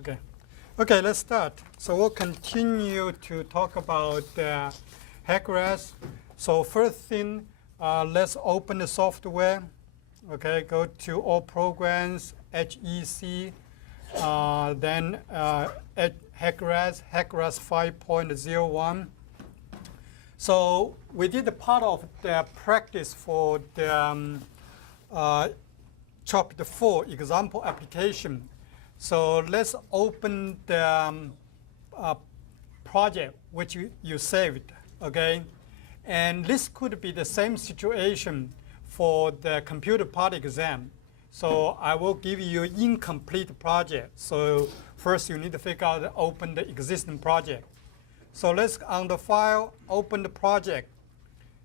Okay. Okay, let's start. So we'll continue to talk about Hec-Ras. So first thing, let's open the software. Okay, go to All Programs, HEC, then Hec-Ras 5.01. So we did a part of the practice for the chapter 4 example application. So let's open the project which you saved, okay? And this could be the same situation for the computer part exam. So I will give you incomplete project. So first you need to figure out open the existing project. So let's on the file, open the project.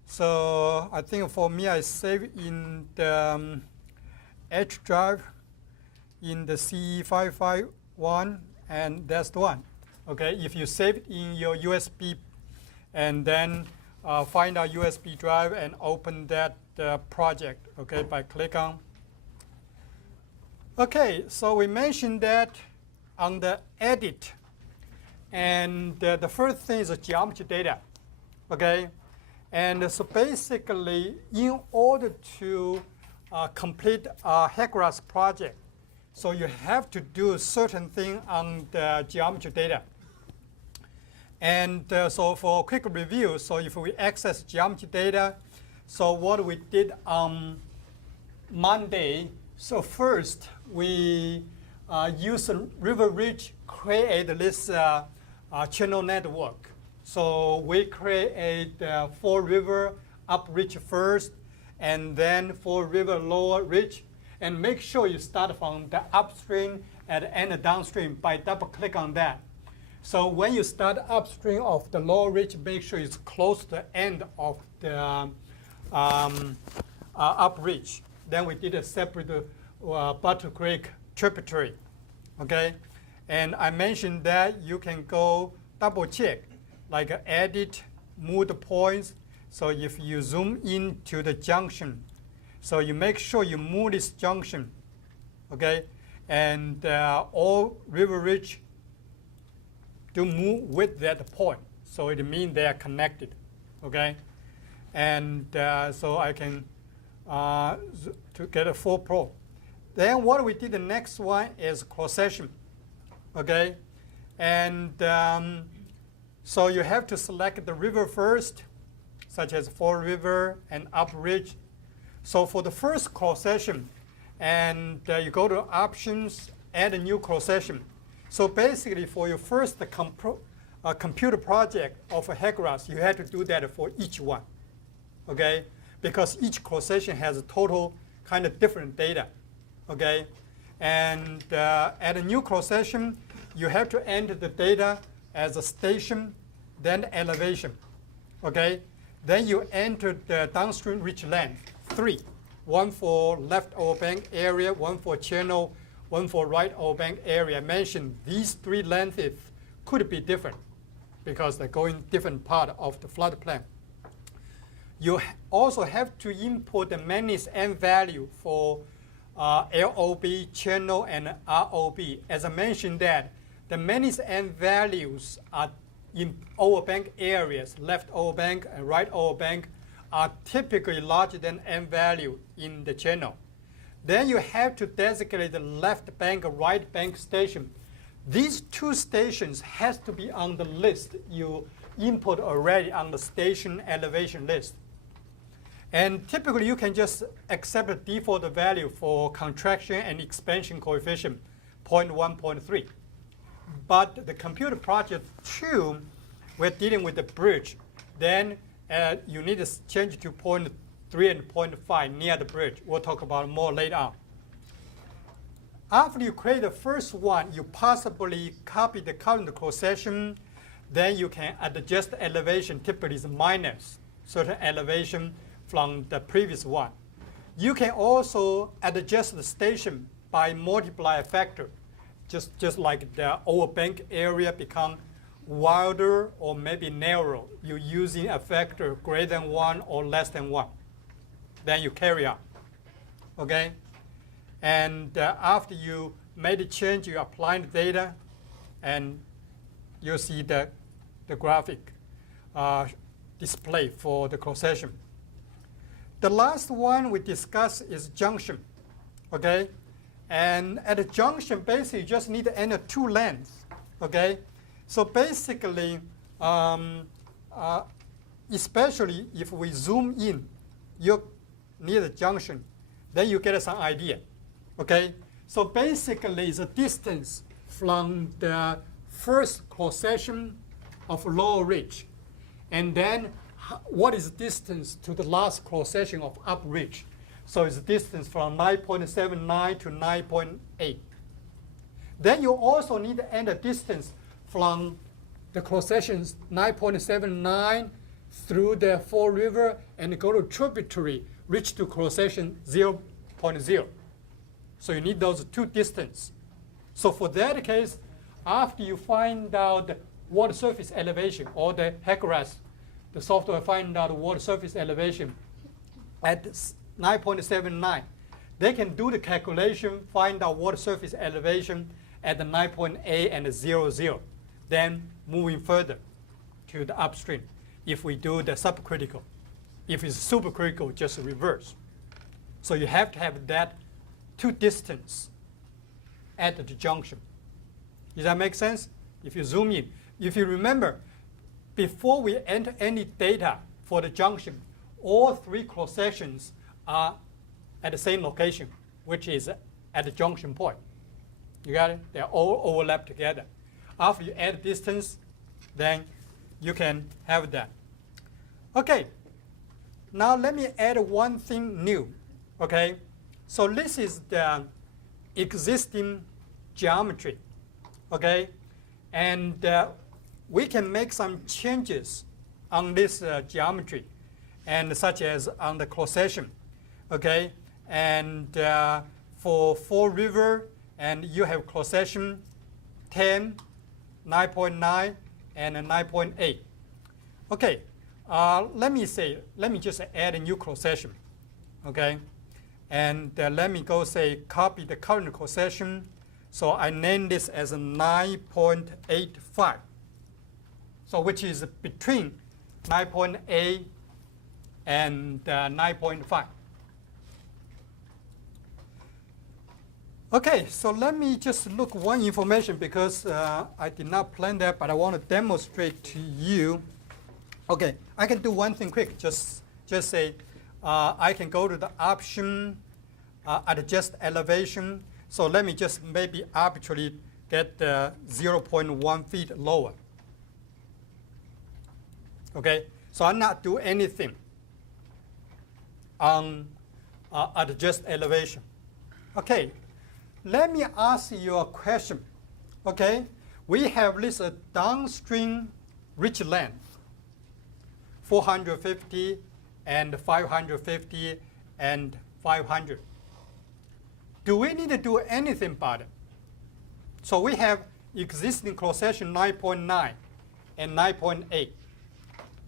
So I think for me, I save in the H drive in the CE551, and that's the one. Okay, if you save it in your USB and then find our USB drive and open that project, okay, by click on. Okay, so we mentioned that on the edit, and the first thing is geometry data, okay? And so basically, in order to complete a Hec-Ras project, so you have to do certain thing on the geometry data. And so for a quick review, so if we access geometry data, so what we did on Monday, so first we use River Ridge, create this channel network. So we create 4 river up ridge first, and then 4 river lower ridge, and make sure you start from the upstream and end downstream by double click on that. So when you start upstream of the lower ridge, make sure it's close to the end of the up ridge. Then we did a separate Butter Creek tributary, okay? And I mentioned that you can go double check, like edit, move the points. So if you zoom into the junction, so you make sure you move this junction, okay? And all river ridge to move with that point. So it means they are connected, okay? And so I can to get a full pro. Then what we did, the next one is cross-section, okay? And so you have to select the river first, such as Fall River and Up Ridge. So for the first cross-section, and you go to Options, add a new cross-section. So basically for your first computer project of a Hec-Ras, you have to do that for each one, okay? Because each cross-section has a total kind of different data, okay? And at a new cross-section, you have to enter the data as a station, then elevation, okay? Then you enter the downstream ridge length, 3. 1 for left overbank area, 1 for channel, 1 for right overbank area. I mentioned these 3 lengths could be different because they're going different part of the floodplain. You also have to import the Mannis M value for LOB, channel, and ROB. As I mentioned that, the Mannis M values are in overbank areas, left overbank and right overbank, are typically larger than M value in the channel. Then you have to designate the left bank, right bank station. These 2 stations has to be on the list you input already on the station elevation list. And typically you can just accept the default value for contraction and expansion coefficient, 0.1, 0.3. But the computer project 2, we're dealing with the bridge. Then you need to change to 0.3 and 0.5 near the bridge. We'll talk about it more later on. After you create the first one, you possibly copy the current cross-section. Then you can adjust the elevation, typically is minus certain elevation from the previous one. You can also adjust the station by multiply a factor, just like the overbank area become wider or maybe narrow. You're using a factor greater than 1 or less than 1. Then you carry on, okay? And after you made a change, you apply the data, and you see the graphic display for the cross-section. The last one we discussed is junction, okay? And at a junction, basically, you just need to enter two lengths, okay? So basically, especially if we zoom in, you need a junction, then you get some idea, okay? So basically, it's a distance from the first cross-section of lower ridge, and then what is the distance to the last cross-section of up ridge. So it's the distance from 9.79 to 9.8. Then you also need to enter distance from the cross-sections 9.79 through the Fall River and go to tributary, reach to cross-section 0.0. So you need those two distances. So for that case, after you find out the water surface elevation, or the Hec-Ras, the software find out the water surface elevation at 9.79, they can do the calculation, find out water surface elevation at the 9.8 and the 0.0. Then moving further to the upstream. If we do the subcritical, if it's supercritical, just reverse. So you have to have that two distance at the junction. Does that make sense? If you zoom in, if you remember, before we enter any data for the junction, all three cross-sections are at the same location, which is at the junction point. You got it? They all overlap together. After you add distance, then you can have that. Okay, now let me add one thing new, okay? So this is the existing geometry, okay? And we can make some changes on this geometry, and such as on the cross-section, okay? And for Fall River, and you have cross-section 10, 9.9, and 9.8. Okay, let me just add a new cross-section, okay? And let me go say copy the current cross-section. So I name this as a 9.85. So which is between 9.8 and 9.5. Okay, so let me just look one information because I did not plan that, but I want to demonstrate to you. Okay, I can do one thing quick. Just say I can go to the option, adjust elevation. So let me just maybe arbitrarily get 0.1 feet lower. Okay, so I'm not doing anything on adjust elevation. Okay, let me ask you a question. Okay, we have this downstream ridge length, 450 and 550 and 500. Do we need to do anything about it? So we have existing cross-section 9.9 and 9.8.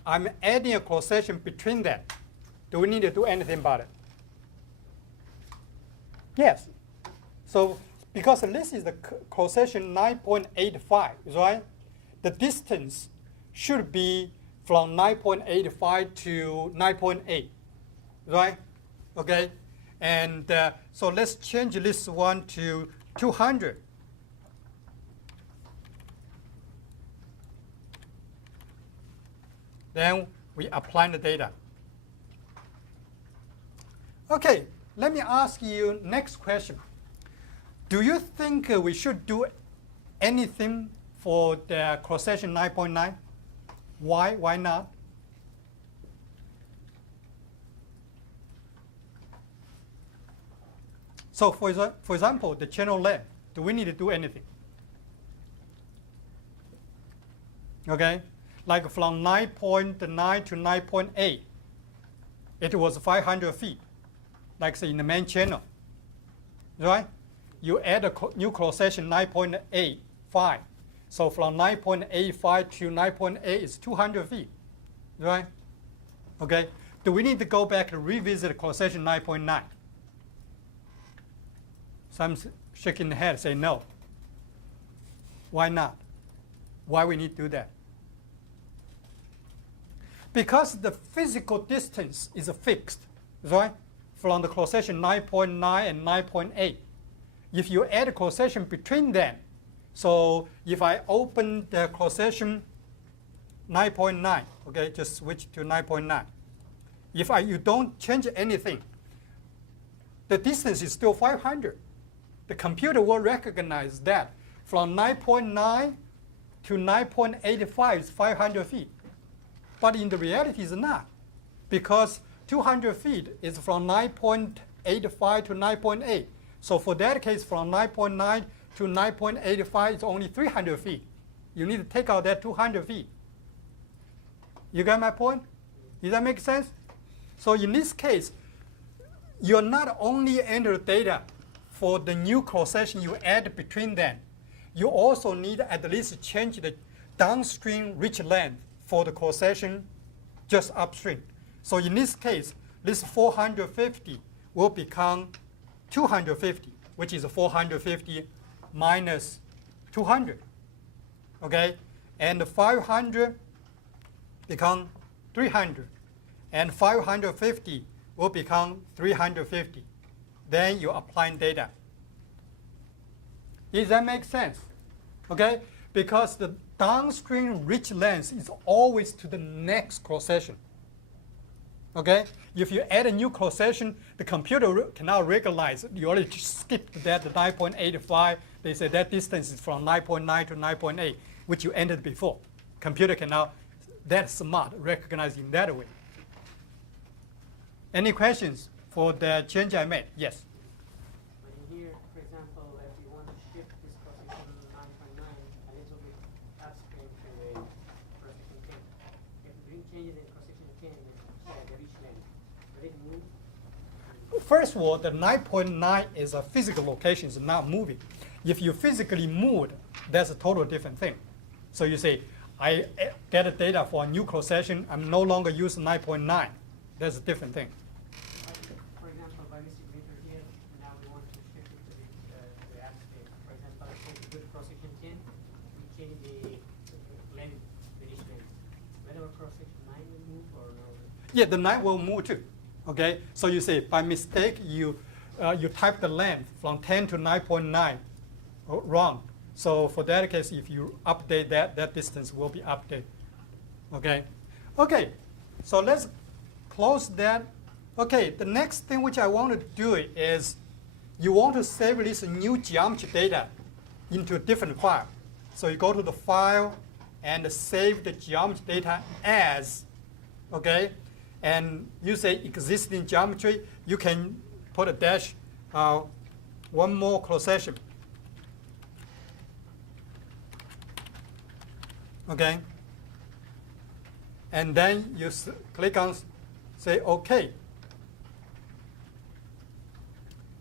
I'm adding a cross-section between that. Do we need to do anything about it? Yes. So because this is the cross-section 9.85, right? The distance should be from 9.85 to 9.8, right? Okay. And so let's change this one to 200. Then we apply the data. Okay, let me ask you next question. Do you think we should do anything for the cross-section 9.9? Why? Why not? So for example, the channel length, do we need to do anything? Okay, like from 9.9 to 9.8, it was 500 feet, like say in the main channel, right? You add a new cross-section 9.85. So from 9.85 to 9.8 is 200 feet, right? Okay, do we need to go back and revisit cross-section 9.9? Some shaking the head, say no. Why not? Why we need to do that? Because the physical distance is fixed, right? From the cross-section 9.9 and 9.8. If you add a cross-section between them, so if I open the cross-section 9.9, okay, just switch to 9.9. If you don't change anything, the distance is still 500. The computer will recognize that from 9.9 to 9.85 is 500 feet. But in the reality, it's not, because 200 feet is from 9.85 to 9.8. So for that case, from 9.9 to 9.85 is only 300 feet. You need to take out that 200 feet. You got my point? Does that make sense? So in this case, you're not only enter data for the new cross-section you add between them, you also need at least change the downstream reach length for the cross-section just upstream. So in this case, this 450 will become 250, which is 450 minus 200. Okay? And 500 become 300. And 550 will become 350. Then you apply data. Does that make sense? Okay? Because the downstream reach length is always to the next cross-section. Okay? If you add a new cross-section, the computer cannot recognize it. You already skipped that 9.85. They say that distance is from 9.9 to 9.8, which you entered before. Computer cannot, that smart, recognize in that way. Any questions for the change I made? Yes? But in here, for example, if you want to shift this cross-section 9.9 a little bit upstream to the cross-section 10, if you bring changes in cross-section 10 and the reach length, will it move? First of all, the 9.9 is a physical location, it's not moving. If you physically move, that's a total different thing. So you say, I get the data for a new cross-section, I'm no longer using 9.9. That's a different thing. For example, by this meter here, now we want to shift it to the upstream. For example, let's say we do cross-section 10, we change the length, the reach length. Whether cross-section 9 will move or no? Yeah, the 9 will move too. Okay, so you say by mistake you type the length from 10 to 9.9 wrong. So for that case, if you update that, that distance will be updated. Okay, okay. So let's close that. Okay, the next thing which I want to do is you want to save this new geometry data into a different file. So you go to the file and save the geometry data as, okay, and you say existing geometry, you can put a dash, one more cross-section. Okay, and then you click on, say OK.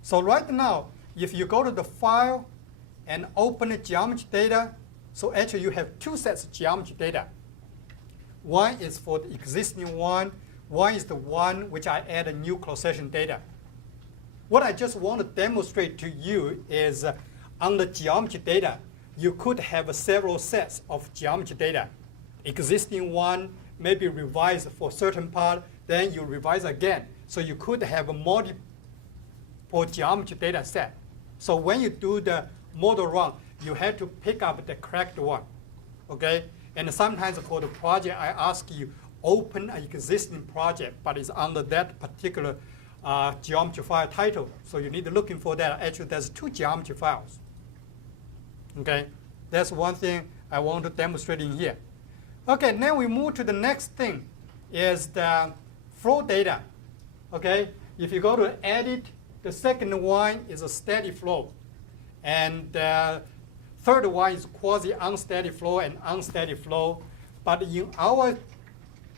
So right now, if you go to the file and open the geometry data, so actually you have two sets of geometry data. One is for the existing one is the one which I add a new cross-section data. What I just want to demonstrate to you is on the geometry data, you could have several sets of geometry data. Existing one, maybe revised for certain part, then you revise again. So you could have a multiple geometry data set. So when you do the model run, you have to pick up the correct one. Okay? And sometimes for the project, I ask you, open an existing project, but it's under that particular geometry file title. So you need to look for that. Actually, there's two geometry files. Okay, that's one thing I want to demonstrate in here. Okay, now we move to the next thing, is the flow data. Okay, if you go to edit, the second one is a steady flow, and the third one is quasi-unsteady flow and unsteady flow. But in our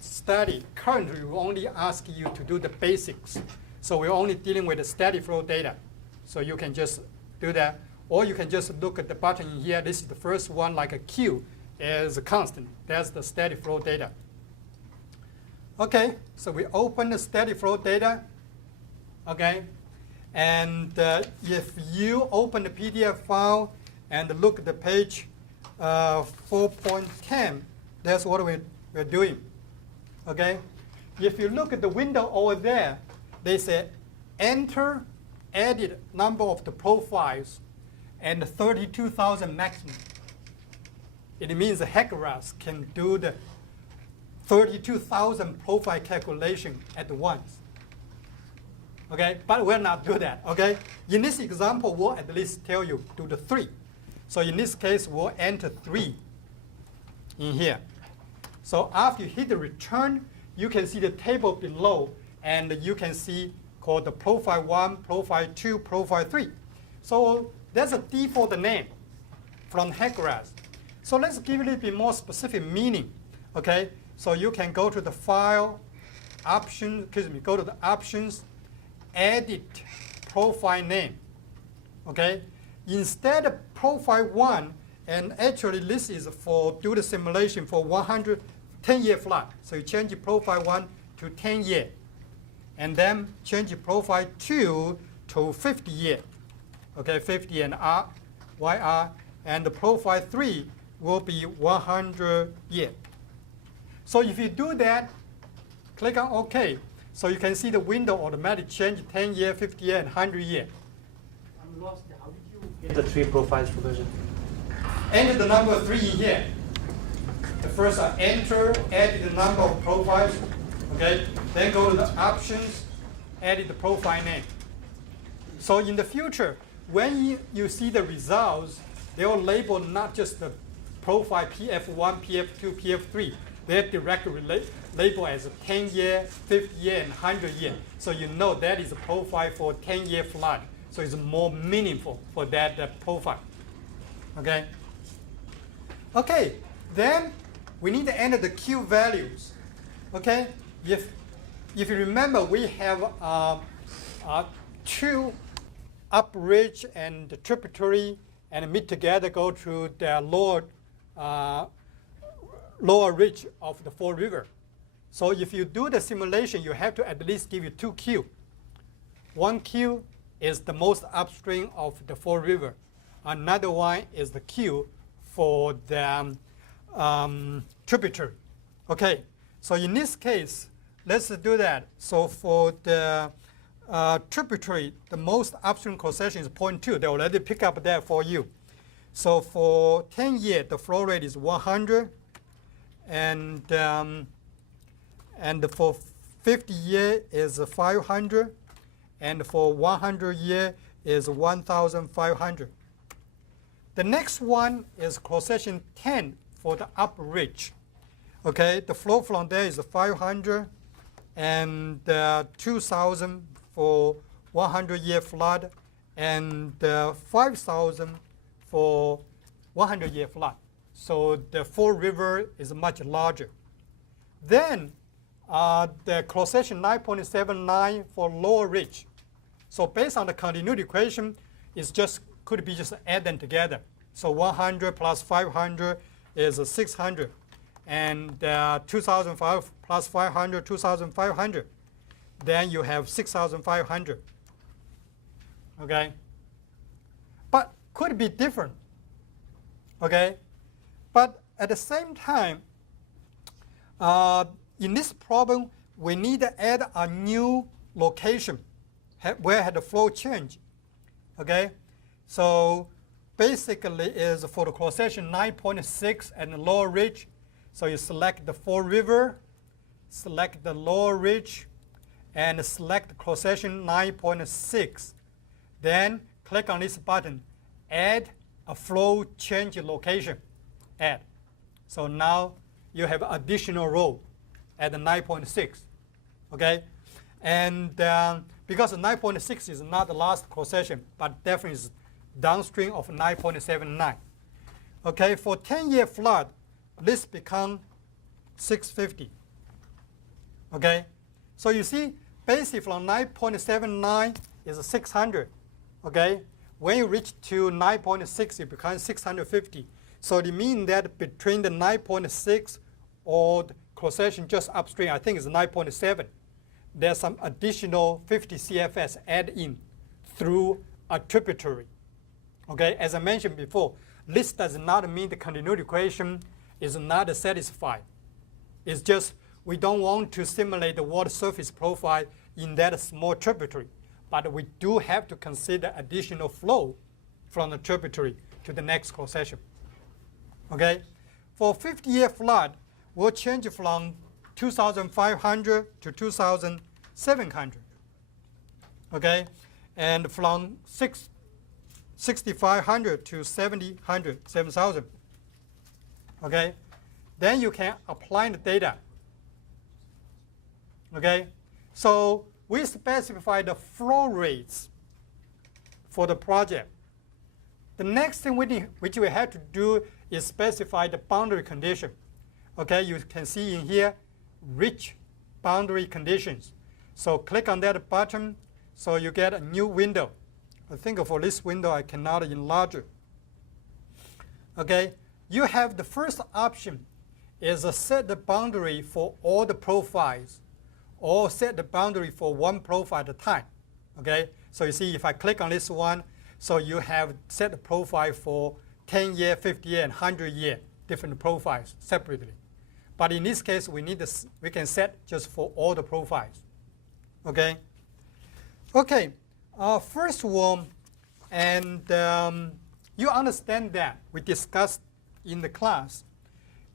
study, currently we only ask you to do the basics. So we're only dealing with the steady flow data. So you can just do that. Or you can just look at the button in here. This is the first one, like a Q, is a constant. That's the steady flow data. Okay, so we open the steady flow data. Okay, And if you open the PDF file and look at the page 4.10, that's what we're doing. Okay? If you look at the window over there, they say enter added number of the profiles and 32,000 maximum. It means the Hec-Ras can do the 32,000 profile calculation at once. Okay, but we'll not do that. Okay, in this example, we'll at least tell you do the 3. So in this case, we'll enter 3 in here. So after you hit the return, you can see the table below, and you can see called the profile 1, profile 2, profile 3. So that's a default name from Hec-Ras. So let's give it a little bit more specific meaning. Okay, so you can go to the file, option, go to the options, edit profile name. Okay, instead of profile 1, and actually this is for do the simulation for 110-year flood. So you change profile 1 to 10 year, and then change profile 2 to 50 year. Okay, 50 and YR, and the profile 3 will be 100 year. So if you do that, click on OK. So you can see the window automatically change 10 year, 50 year, and 100 year. I'm lost. How did you get the 3 profiles provision? Enter the number 3 in here. The first enter, edit the number of profiles. Okay. Then go to the options, edit the profile name. So in the future, when you see the results, they will label not just the profile PF1, PF2, PF3. They're directly labeled as 10 year, 50 year, and 100 year. So you know that is a profile for 10-year flood. So it's more meaningful for that profile. Okay? Okay, then we need to enter the Q values. Okay? If you remember, we have 2 upridge and the tributary and meet together go to the lower ridge of the Fall River. So if you do the simulation, you have to at least give you 2 Q. 1 Q is the most upstream of the Fall River. Another one is the Q for the tributary. Okay, so in this case, let's do that. So for the tributary, the most upstream cross section is 0.2. They already pick up that for you. So for 10 years, the flow rate is 100. And for 50 year is 500, and for 100 year is 1,500. The next one is cross section 10 for the upridge. Okay, the flow from there is 500, and 2,000 for 100-year flood, and 5,000 for 100-year flood. So the Fall River is much larger. Then the cross section 9.79 for lower ridge. So based on the continuity equation, it's just could be just add them together. So 100 plus 500 is 600, and 2,005 plus 500, 2,500. Then you have 6,500. Okay, but could be different. Okay. But at the same time, in this problem, we need to add a new location where had the flow change. Okay, so basically is for the cross section 9.6 and the lower ridge. So you select the Fall River, select the lower ridge, and select cross section 9.6. Then click on this button, add a flow change location. Add. So now you have additional row at the 9.6, okay? And because 9.6 is not the last cross section, but definitely is downstream of 9.79. Okay, for 10-year flood, this becomes 650. Okay, so you see, basically from 9.79 is 600. Okay, when you reach to 9.6, it becomes 650. So it means that between the 9.6 or the cross section just upstream, I think it's 9.7, there's some additional 50 CFS add in through a tributary. Okay, as I mentioned before, this does not mean the continuity equation is not satisfied. It's just we don't want to simulate the water surface profile in that small tributary, but we do have to consider additional flow from the tributary to the next cross-section. Okay, for 50-year flood, we'll change from 2,500 to 2,700. Okay, and from 6,500 to 7,000. Okay, then you can apply the data. Okay, so we specify the flow rates for the project. The next thing which we have to do is specify the boundary condition. Okay, you can see in here, rich boundary conditions. So click on that button, so you get a new window. I think for this window, I cannot enlarge it. Okay, you have the first option is set the boundary for all the profiles, or set the boundary for one profile at a time. Okay, so you see if I click on this one, so you have set the profile for 10-year, 50-year, and 100-year different profiles separately. But in this case, we can set just for all the profiles. Okay. Okay. First one, and you understand that we discussed in the class.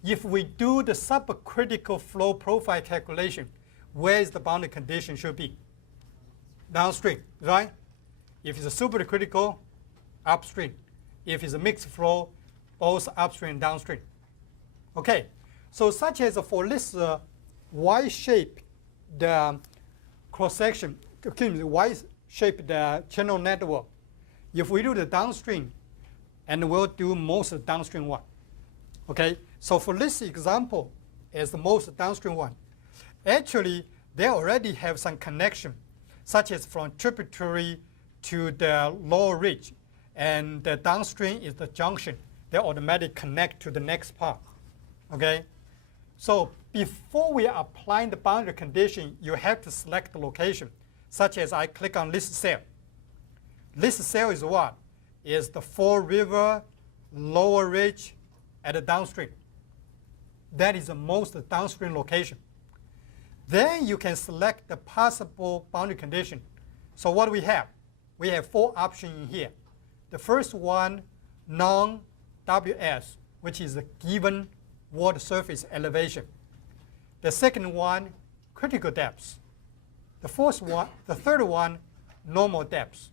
If we do the subcritical flow profile calculation, where is the boundary condition should be? Downstream, right? If it's a supercritical, upstream. If it's a mixed flow, both upstream and downstream. Okay, so such as for this Y-shaped cross-section, Y-shaped channel network, if we do the downstream, and we'll do most downstream one. Okay, so for this example, as the most downstream one, actually they already have some connection, such as from tributary to the lower ridge, and the downstream is the junction. They automatically connect to the next part. Okay, so before we are applying the boundary condition, you have to select the location, such as I click on this cell. This cell is what? Is the Fall River lower ridge at the downstream. That is the most downstream location. Then you can select the possible boundary condition. So what do we have? We have 4 options in here. The first one, non-WS, which is the given water surface elevation. The second one, critical depths. The third one, normal depths.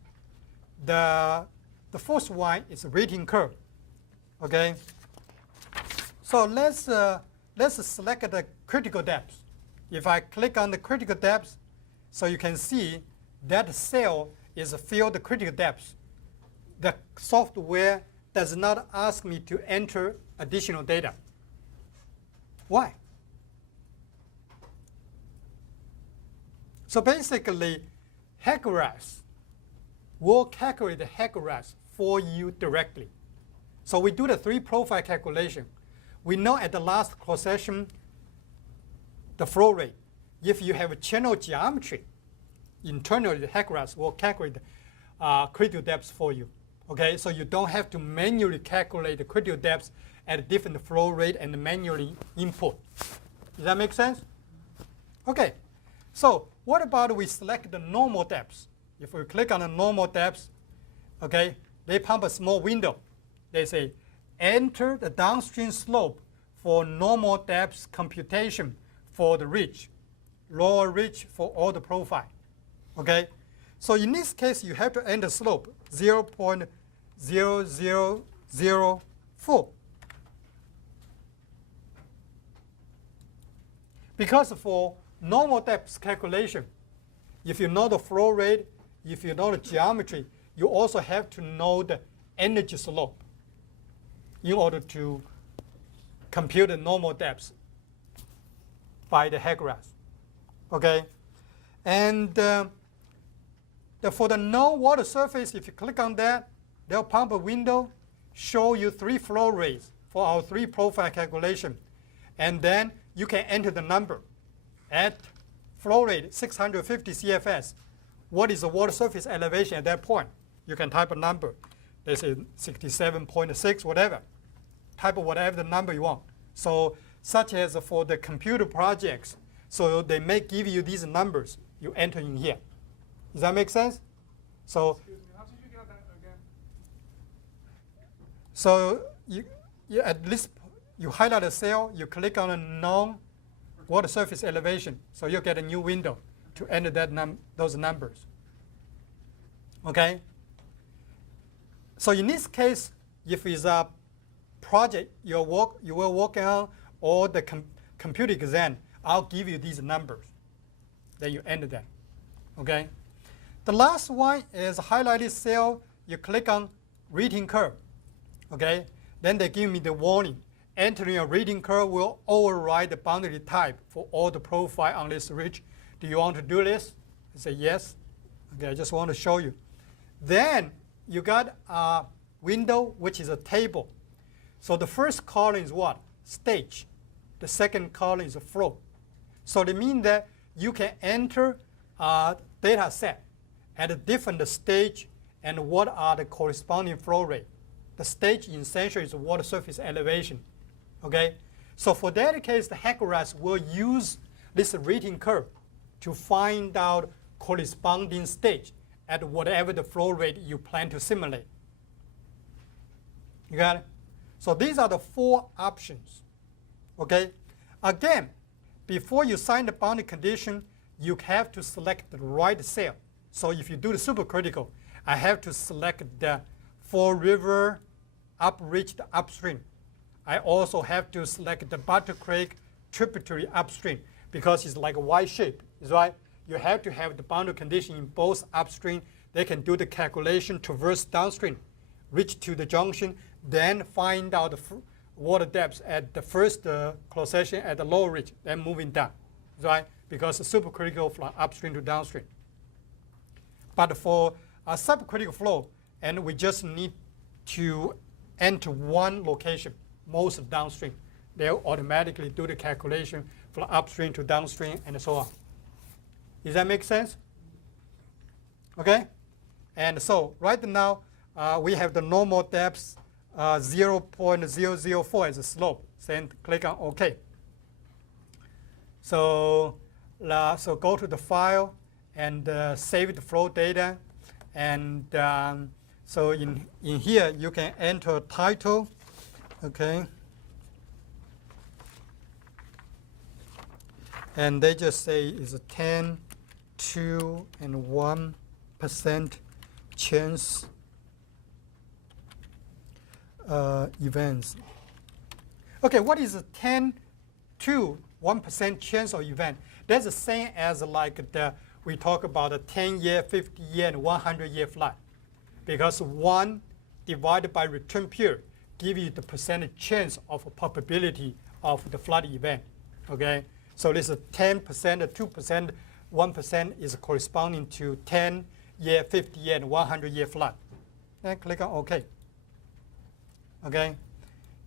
The fourth one is rating curve. Okay. So let's select the critical depths. If I click on the critical depths, so you can see that cell is filled the critical depths. The software does not ask me to enter additional data. Why? So basically, Hec-Ras will calculate the Hec-Ras for you directly. So we do the 3 profile calculation. We know at the last cross-section, the flow rate. If you have a channel geometry, internally the Hec-Ras will calculate critical depths for you. Okay, so you don't have to manually calculate the critical depths at a different flow rate and manually input. Does that make sense? Okay, so what about we select the normal depths? If we click on the normal depths, okay, they pump a small window. They say, enter the downstream slope for normal depths computation for the ridge, lower ridge for all the profile. Okay, so in this case, you have to enter slope 0.0004. Because for normal depth calculation, if you know the flow rate, if you know the geometry, you also have to know the energy slope in order to compute the normal depths by the Hec-Ras. Okay, and for the known water surface, if you click on that, they'll pump a window, show you 3 flow rates for our 3 profile calculation, and then you can enter the number at flow rate 650 CFS what is the water surface elevation at that point. You can type a number. They say 67.6, whatever. Type of whatever the number you want. So such as for the computer projects, so they may give you these numbers. You enter in here. Does that make sense? So, Excuse me, how did you get that again? so you at least you highlight a cell, you click on a known water surface elevation, so you get a new window to enter that those numbers. Okay? So in this case, if it's a project you will work on or the computer exam, I'll give you these numbers. Then you enter them. Okay? The last one is highlighted cell. You click on reading curve. Okay? Then they give me the warning. Entering a reading curve will override the boundary type for all the profile on this ridge. Do you want to do this? I say yes. Okay, I just want to show you. Then you got a window, which is a table. So the first column is what? Stage. The second column is a flow. So it means that you can enter a data set at a different stage and what are the corresponding flow rate. The stage essentially is water surface elevation. Okay? So for that case, the Hec-Ras will use this rating curve to find out corresponding stage at whatever the flow rate you plan to simulate. You got it? So these are the 4 options. Okay? Again, before you sign the boundary condition, you have to select the right cell. So if you do the supercritical, I have to select the Fall River up-ridge upstream. I also have to select the Butter Creek tributary upstream because it's like a Y shape, is right? You have to have the boundary condition in both upstream. They can do the calculation, traverse downstream, reach to the junction, then find out the water depth at the first cross section at the lower ridge, then moving down, right? Because it's supercritical from upstream to downstream. But for a subcritical flow, and we just need to enter one location, most downstream. They'll automatically do the calculation from upstream to downstream and so on. Does that make sense? Okay? And so right now, we have the normal depth 0.004 as a slope. Then click on OK. So, so go to the file and save the flow data. And so in here, you can enter title. Okay. And they just say it's a 10, 2, and 1% chance events. Okay, what is a 10, 2, 1% chance of event? That's the same as like we talk about a 10-year, 50-year, and 100-year flood. Because 1 divided by return period give you the percentage chance of a probability of the flood event. Okay, so this is 10%, 2%, 1% is corresponding to 10-year, 50-year, and 100-year flood. Then click on OK. Okay,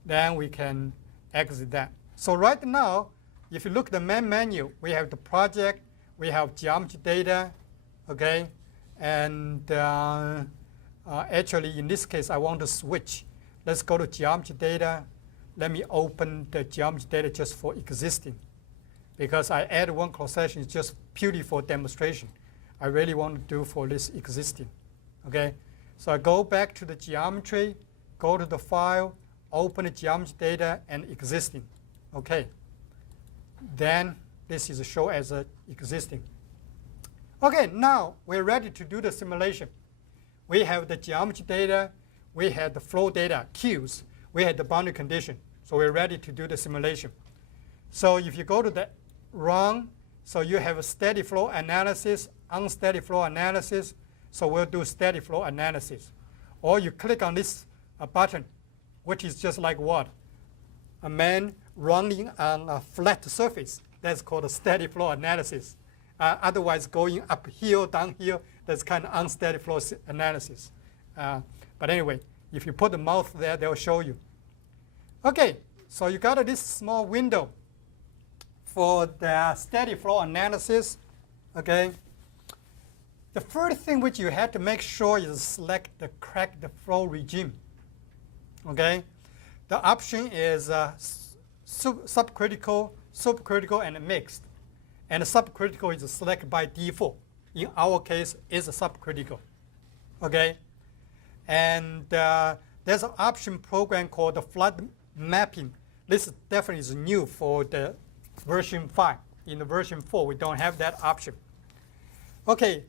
then we can exit that. So right now, if you look at the main menu, we have the project, we have geometry data, okay, and actually in this case I want to switch. Let's go to geometry data. Let me open the geometry data just for existing, because I add one cross section is just purely for demonstration. I really want to do for this existing, okay. So I go back to the geometry, go to the file, open the geometry data and existing, okay. Then this is shown as a existing. Okay, now we're ready to do the simulation. We have the geometry data, we have the flow data, Qs, we have the boundary condition. So we're ready to do the simulation. So if you go to the run, so you have a steady flow analysis, unsteady flow analysis. So we'll do steady flow analysis. Or you click on this button, which is just like what? A man running on a flat surface. That's called a steady flow analysis. Otherwise, going uphill, downhill, that's kind of unsteady flow analysis. But anyway, if you put the mouse there, they'll show you. Okay, so you got this small window for the steady flow analysis. Okay, the first thing which you have to make sure is select the cracked flow regime. Okay, the option is subcritical, supercritical, and mixed. And subcritical is selected by default. In our case, it's subcritical. Okay, and there's an option program called the flood mapping. This definitely is new for the version 5. In the version 4, we don't have that option. Okay,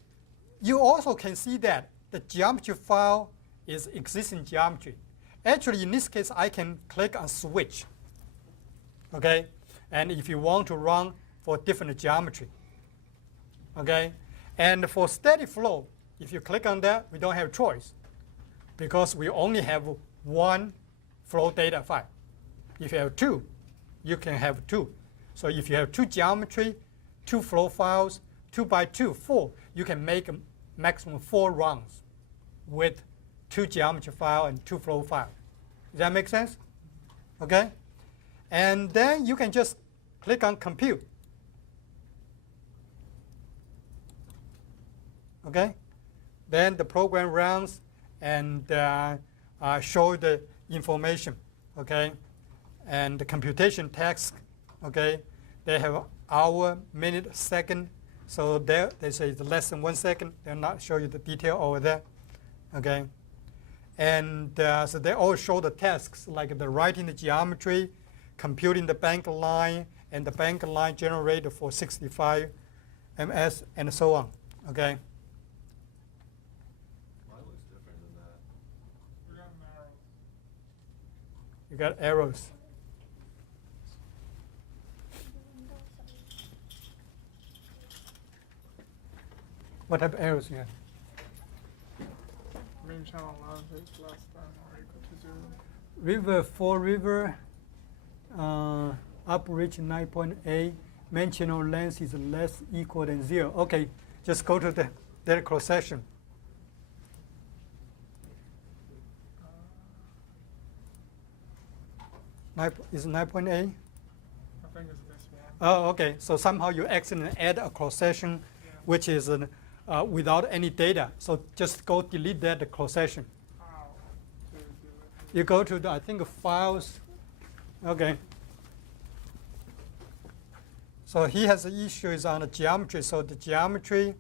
you also can see that the geometry file is existing geometry. Actually, in this case, I can click on switch. Okay, and if you want to run for different geometry. Okay, and for steady flow, if you click on that, we don't have choice because we only have one flow data file. If you have two, you can have two. So if you have two geometry, two flow files, 2 by 2, 4, you can make a maximum 4 runs with 2 geometry file and 2 flow file. Does that make sense? Okay? And then you can just click on compute. Okay? Then the program runs and show the information. Okay? And the computation task, okay, they have hour, minute, second. So there they say it's less than 1 second. They'll not show you the detail over there. Okay. And so they all show the tasks like the writing the geometry, computing the bank line, and the bank line generated for 65 ms, and so on. Okay. Mine looks different than that. We got an arrow. You got arrows. What type of arrows you have? Main channel last time are equal to 0. River 4 river, up reach 9.8, main channel length is less equal than 0. Okay, just go to the data cross section. Is 9.8? I think it's this one. Oh, okay. So somehow you accidentally add a cross section, which is without any data. So just go delete that cross section. How to do it? You go to the, I think, files. Okay. So he has the issues on the geometry. So the geometry,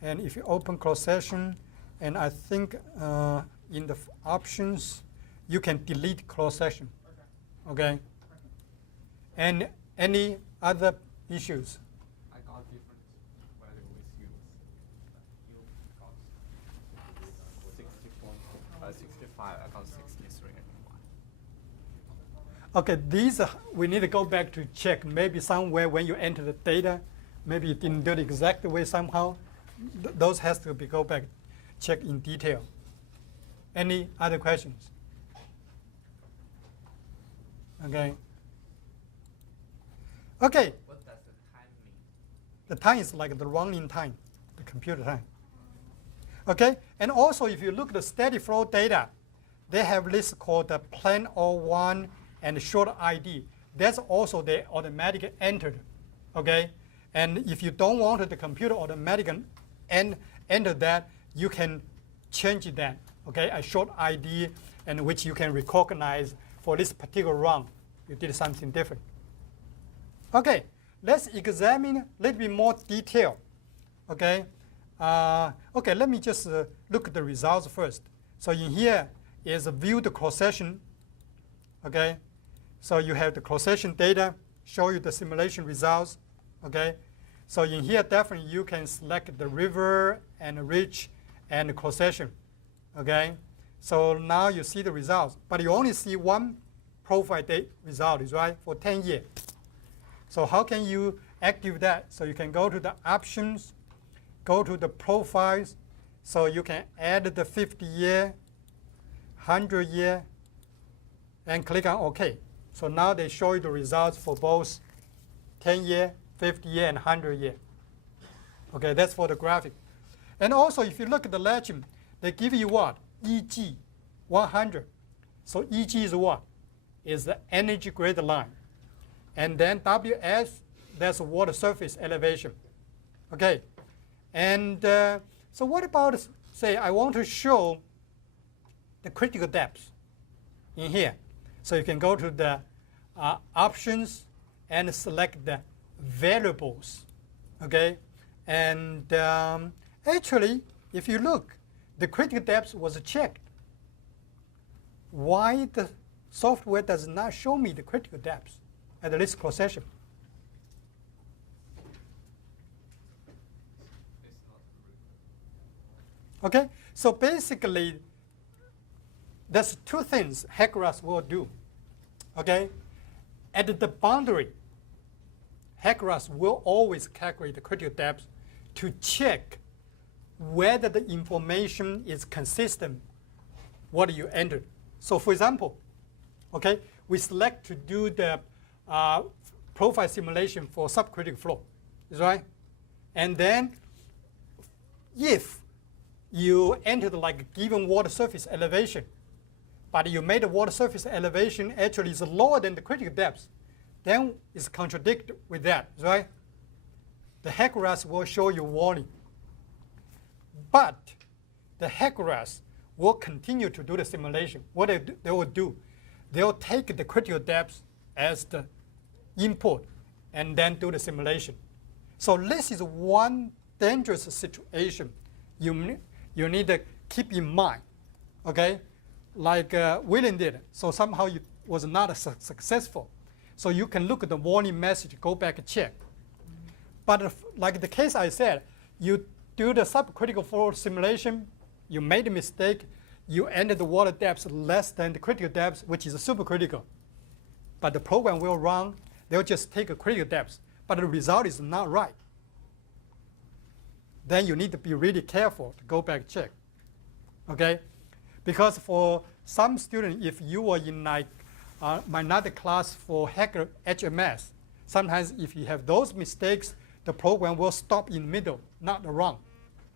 and if you open cross section, and I think in the options, you can delete cross section. Okay. And any other issues? I got different value with you. You got 65, I got 63 and 1. Okay, these we need to go back to check. Maybe somewhere when you enter the data, maybe you didn't do it exact way somehow. Those has to be go back, check in detail. Any other questions? Okay. Okay. What does the time mean? The time is like the running time, the computer time. Okay, and also if you look at the steady flow data, they have this called the plan O1 and short ID. That's also they automatically entered. Okay, and if you don't want the computer automatically enter that, you can change that. Okay, a short ID and which you can recognize for this particular run. You did something different. Okay, let's examine a little bit more detail. Okay, okay. Let me just look at the results first. So in here is view the cross section. Okay, so you have the cross section data, show you the simulation results. Okay, so in here definitely you can select the river and ridge and cross section. Okay, so now you see the results, but you only see one profile date result, is right, for 10 years. So how can you activate that? So you can go to the options, go to the profiles, so you can add the 50-year, 100-year, and click on OK. So now they show you the results for both 10-year, 50-year, and 100-year. Okay, that's for the graphic. And also, if you look at the legend, they give you what? EG 100. So EG is what? Is the energy grid line. And then WS, that's water surface elevation. Okay, and So what about, say, I want to show the critical depth in here. So you can go to the options and select the variables, okay? And actually, if you look, the critical depth was checked. Why the software does not show me the critical depth at this cross-section? It's not Okay, so basically, there's two things Hec-Ras will do. Okay, at the boundary, Hec-Ras will always calculate the critical depth to check whether the information is consistent what you entered. So for example, okay, we select to do the profile simulation for subcritical flow, is right? And then if you entered like a given water surface elevation, but you made the water surface elevation actually is lower than the critical depth, then it's contradicted with that, right? The Hec-Ras will show you warning. But the Hec-Ras will continue to do the simulation. What they will do, they'll take the critical depth as the input and then do the simulation. So this is one dangerous situation you need to keep in mind, okay? Like William did. So somehow it was not successful. So you can look at the warning message, go back and check. But like the case I said, you do the subcritical flow simulation, you made a mistake, you entered the water depth less than the critical depth, which is supercritical. But the program will run, they'll just take a critical depth, but the result is not right. Then you need to be really careful to go back and check, okay? Because for some students, if you were in like another class for HMS, sometimes if you have those mistakes, the program will stop in the middle, not run.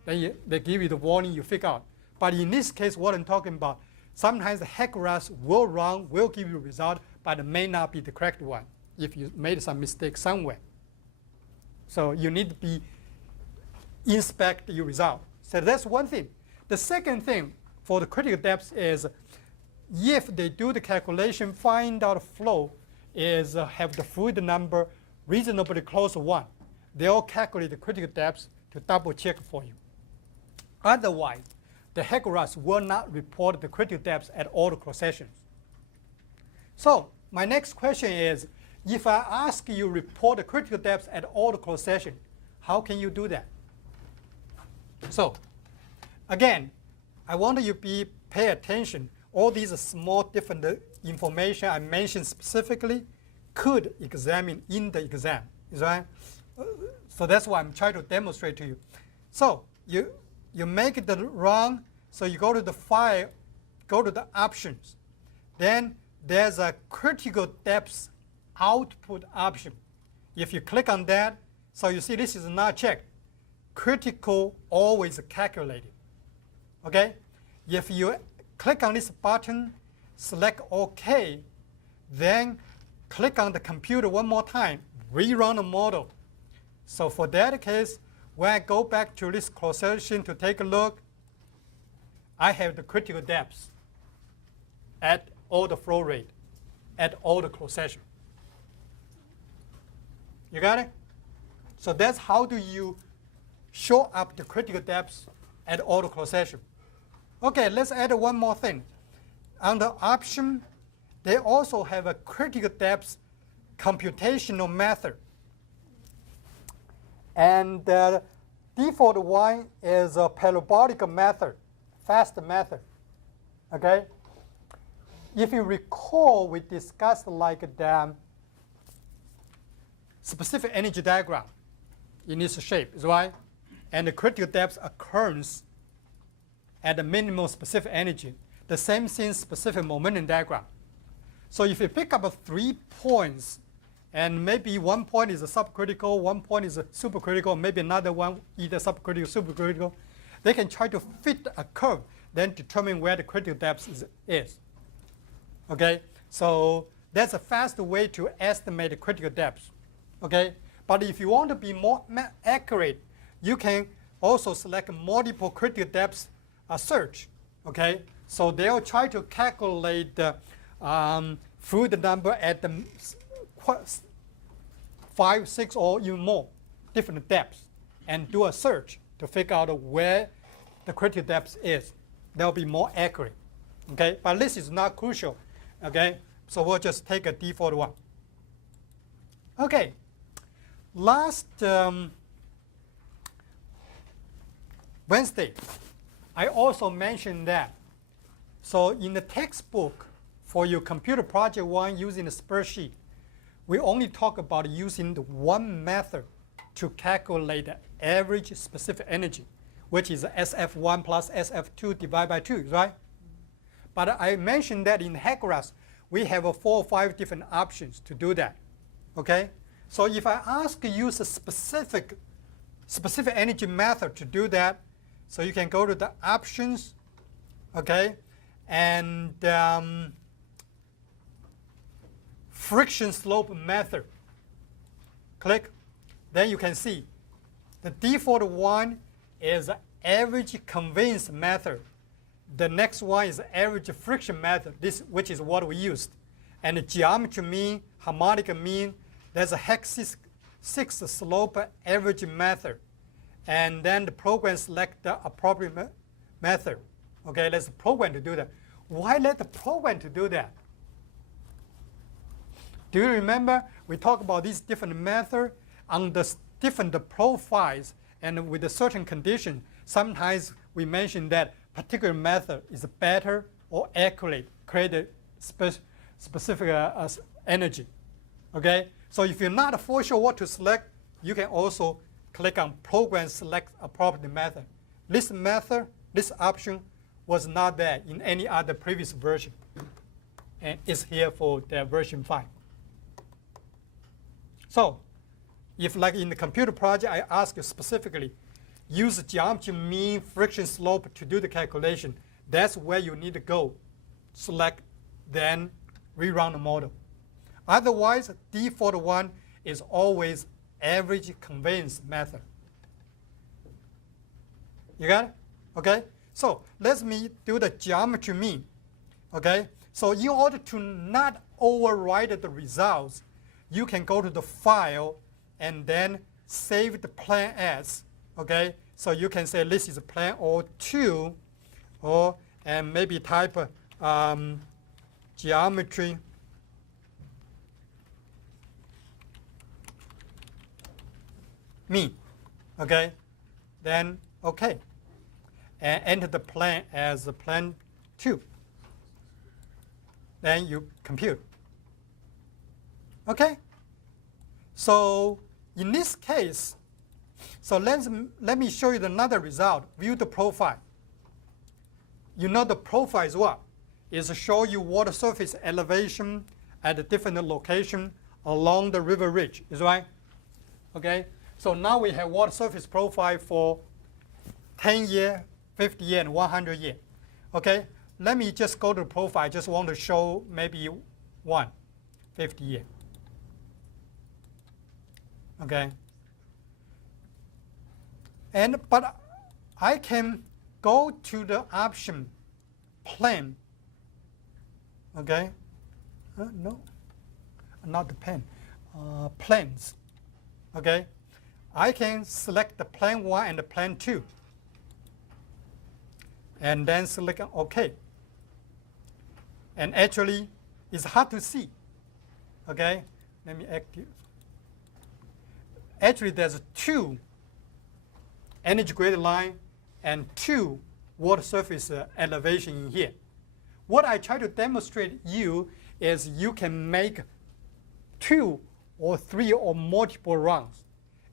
Then they give you the warning, you figure out. But in this case, what I'm talking about, sometimes the Hec-Ras will run, will give you a result, but it may not be the correct one if you made some mistake somewhere. So you need to inspect your result. So that's one thing. The second thing for the critical depth is if they do the calculation, find out flow is have the fluid number reasonably close to 1. They'll calculate the critical depth to double check for you. Otherwise, the Hec-Ras will not report the critical depth at all the cross-sections. So my next question is, if I ask you report the critical depth at all the cross-sections, how can you do that? So again, I want you to pay attention. All these small different information I mentioned specifically could examine in the exam, is right? So that's why I'm trying to demonstrate to you. So you make it run, so you go to the file, go to the options. Then there's a critical depth output option. If you click on that, so you see this is not checked. Critical always calculated, okay? If you click on this button, select OK, then click on the computer one more time, rerun the model. So for that case, when I go back to this cross-section to take a look, I have the critical depth at all the flow rate, at all the cross-section. You got it? So that's how do you show up the critical depth at all the cross-section. Okay, let's add one more thing. On the option, they also have a critical depth computational method. And the default one is a parabolic method, fast method, okay? If you recall, we discussed like the specific energy diagram in this shape, is right? And the critical depth occurs at the minimum specific energy. The same thing specific momentum diagram. So if you pick up 3 points, and maybe one point is a subcritical, one point is a supercritical, maybe another one either subcritical, supercritical, they can try to fit a curve, then determine where the critical depth is. Okay, so that's a fast way to estimate the critical depth. Okay, but if you want to be more accurate, you can also select multiple critical depth search. Okay, so they'll try to calculate the fluid number at the 5, 6, or even more different depths, and do a search to figure out where the critical depth is. That'll be more accurate. Okay, but this is not crucial. Okay, so we'll just take a default one. Okay, last Wednesday, I also mentioned that. So in the textbook for your computer project one using the spreadsheet, we only talk about using the one method to calculate the average specific energy, which is SF1 plus SF2 divided by 2, right? But I mentioned that in Hec-Ras, we have 4 or 5 different options to do that. Okay? So if I ask you to use a specific energy method to do that, so you can go to the options, okay, and friction slope method. Click. Then you can see the default one is average conveyance method. The next one is average friction method, which is what we used. And the geometry mean, harmonic mean, there's a Hec-Ras slope average method. And then the program select the appropriate method. Okay, let's program to do that. Why let the program to do that? Do you remember we talked about these different methods on the different profiles and with a certain condition? Sometimes we mention that particular method is better or accurate, create specific energy. Okay, so if you're not for sure what to select, you can also click on Program Select Appropriate Method. This method, this option was not there in any other previous version, and it's here for the version 5. So, if like in the computer project, I ask you specifically, use geometry mean friction slope to do the calculation, that's where you need to go. Select, then rerun the model. Otherwise, default one is always average conveyance method. You got it? Okay? So let me do the geometry mean. Okay? So in order to not overwrite the results, you can go to the file and then save the plan as. Okay? So you can say this is plan O2, and maybe type geometry mean. Okay? Then okay. And enter the plan as plan 2. Then you compute. Okay? So in this case, so let me show you another result. View the profile. You know the profile is what? Is show you water surface elevation at a different location along the river ridge. Is right? Okay? So now we have water surface profile for 10 year, 50 year, and 100 year. Okay? Let me just go to the profile. I just want to show maybe 50 year. Okay? But I can go to the option plan. Okay? No, not the pen. Plans. Okay? I can select the plan 1 and the plan 2. And then select OK. And actually, it's hard to see. Okay? Let me active. Actually, there's 2 energy gradient line and 2 water surface elevation in here. What I try to demonstrate you is you can make 2 or 3 or multiple runs.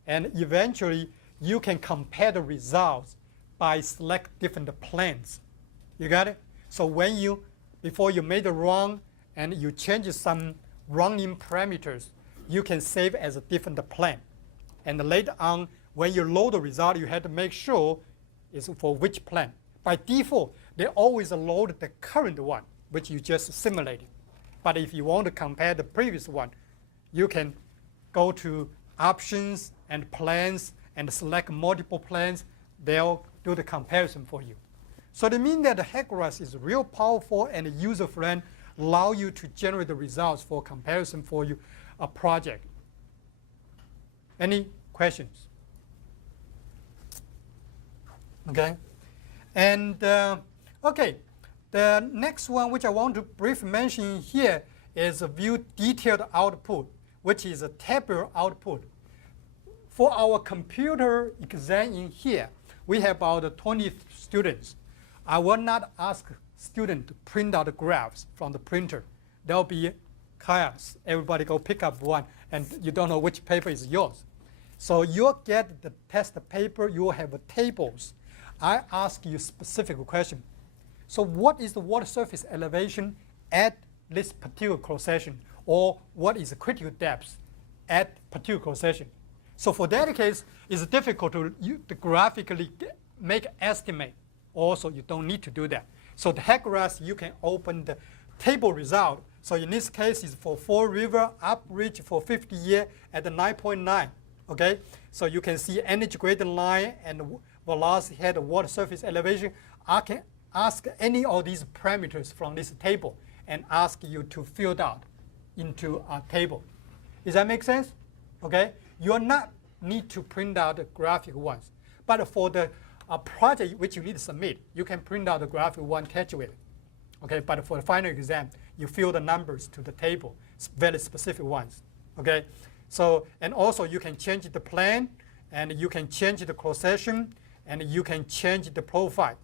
And eventually, you can compare the results by select different plans. You got it? So when before you made a run and you change some running parameters, you can save as a different plan. And later on, when you load the result, you have to make sure it's for which plan. By default, they always load the current one, which you just simulated. But if you want to compare the previous one, you can go to options and plans and select multiple plans. they'll do the comparison for you. So that means that the Hec-Ras is real powerful and user-friendly, allow you to generate the results for comparison for you, a project. Any questions? Okay. And okay, the next one which I want to briefly mention here is a view detailed output, which is a tabular output. For our computer exam in here, we have about 20 students. I will not ask students to print out the graphs from the printer. There'll be chaos. Everybody go pick up one, and you don't know which paper is yours. So you'll get the test paper, you will have tables. I ask you specific question. So what is the water surface elevation at this particular cross-section? Or what is the critical depth at particular cross-section? So for that case, it's difficult to graphically make estimate. Also, you don't need to do that. So the Hec-Ras, you can open the table result. So in this case, it's for Fall River upridge for 50 years at the 9.9. Okay, so you can see energy gradient line and velocity head water surface elevation. I can ask any of these parameters from this table and ask you to fill out into a table. Does that make sense? Okay, you are not need to print out the graphic ones, but for the project which you need to submit, you can print out the graphic one, catch with it. Okay, but for the final exam, you fill the numbers to the table, very specific ones. Okay, so and also you can change the plan, and you can change the cross-section, and you can change the profile.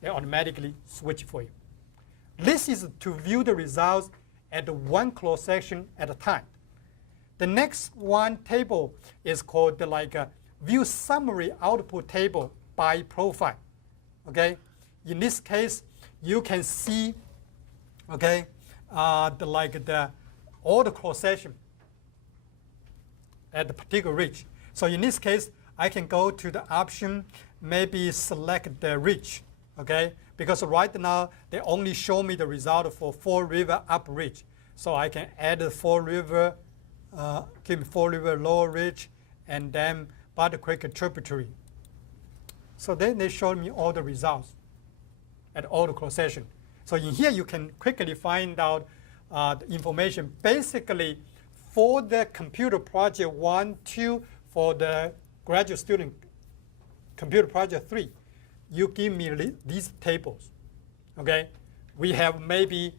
They automatically switch for you. This is to view the results at one cross-section at a time. The next one table is called the view summary output table by profile. Okay, in this case, you can see, okay, all the cross-section at the particular ridge. So in this case, I can go to the option, maybe select the ridge, okay? Because right now, they only show me the result for Fall River up ridge. So I can add the Fall River, Fall River lower ridge, and then Battle Creek tributary. So then they show me all the results at all the cross-section. So in here, you can quickly find out the information. Basically, for the computer project 1, 2, for the graduate student computer project 3, you give me these tables. Okay, we have maybe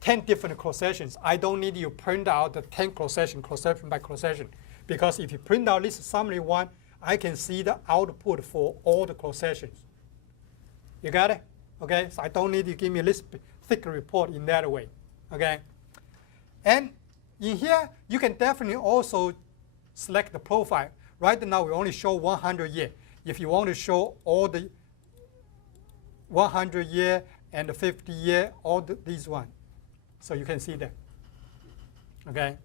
10 different cross-sections. I don't need you print out the 10 cross-section by cross-section, because if you print out this summary one, I can see the output for all the cross-sections. You got it? Okay, so I don't need you to give me this thick report in that way. Okay, and in here, you can definitely also select the profile. Right now, we only show 100 year. If you want to show all the 100 year and the 50 year, all these ones, so you can see that. Okay,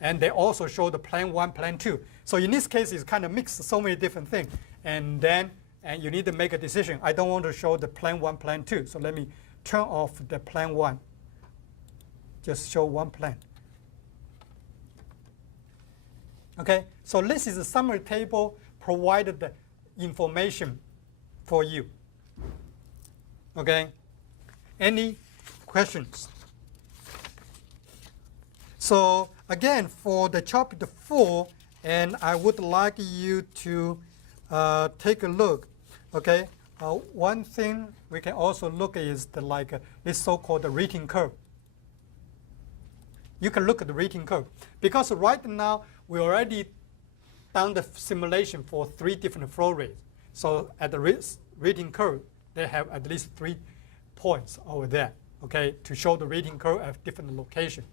and they also show the plan 1, plan 2. So in this case, it's kind of mixed so many different things, and then you need to make a decision. I don't want to show the plan 1, plan 2. So let me turn off the plan 1. Just show one plan. Okay, so this is a summary table provided the information for you. Okay, any questions? So again, for the chapter 4, and I would like you to take a look. Okay, one thing we can also look at is this so-called rating curve. You can look at the rating curve, because right now we already done the simulation for 3 different flow rates. So at the rating curve, they have at least 3 points over there, okay, to show the rating curve at different locations.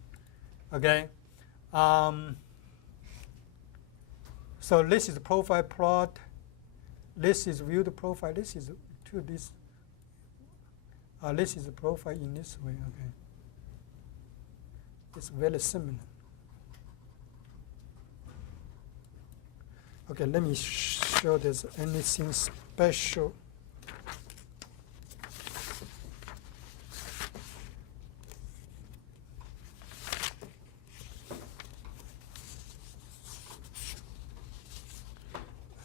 Okay, so this is the profile plot. This is view the profile. This is to this. This is the profile in this way. Okay, it's very similar. Okay, let me show there's anything special.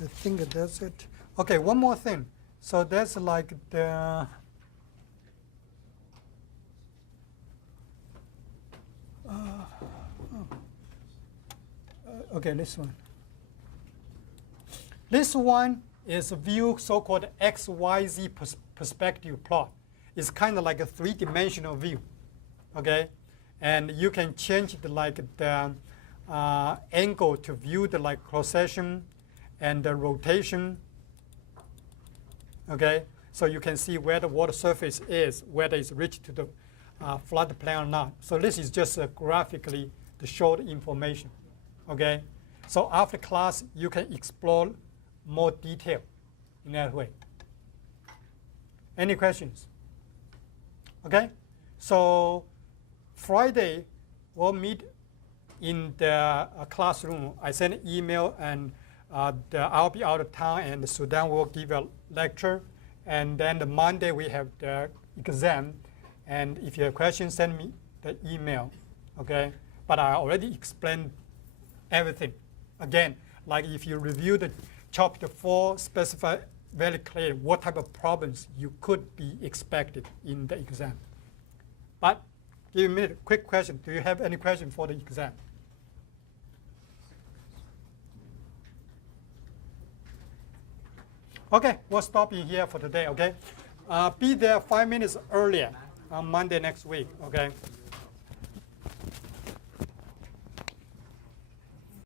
I think that's it. Okay, one more thing. So that's like the okay, this one. This one is a view so-called XYZ perspective plot. It's kind of like a three-dimensional view, okay? And you can change the angle to view the cross-section and the rotation, okay? So you can see where the water surface is, whether it's reached to the floodplain or not. So this is just graphically the short information, okay? So after class, you can explore more detail in that way. Any questions? Okay, so Friday we'll meet in the classroom. I send an email, and I'll be out of town, and Sudan will give a lecture. And then the Monday we have the exam. And if you have questions, send me the email, okay? But I already explained everything. Again, like if you review the chapter 4, specify very clear what type of problems you could be expected in the exam. But give me a quick question. Do you have any question for the exam? Okay, we'll stop in here for today, okay? Be there 5 minutes earlier on Monday next week, okay?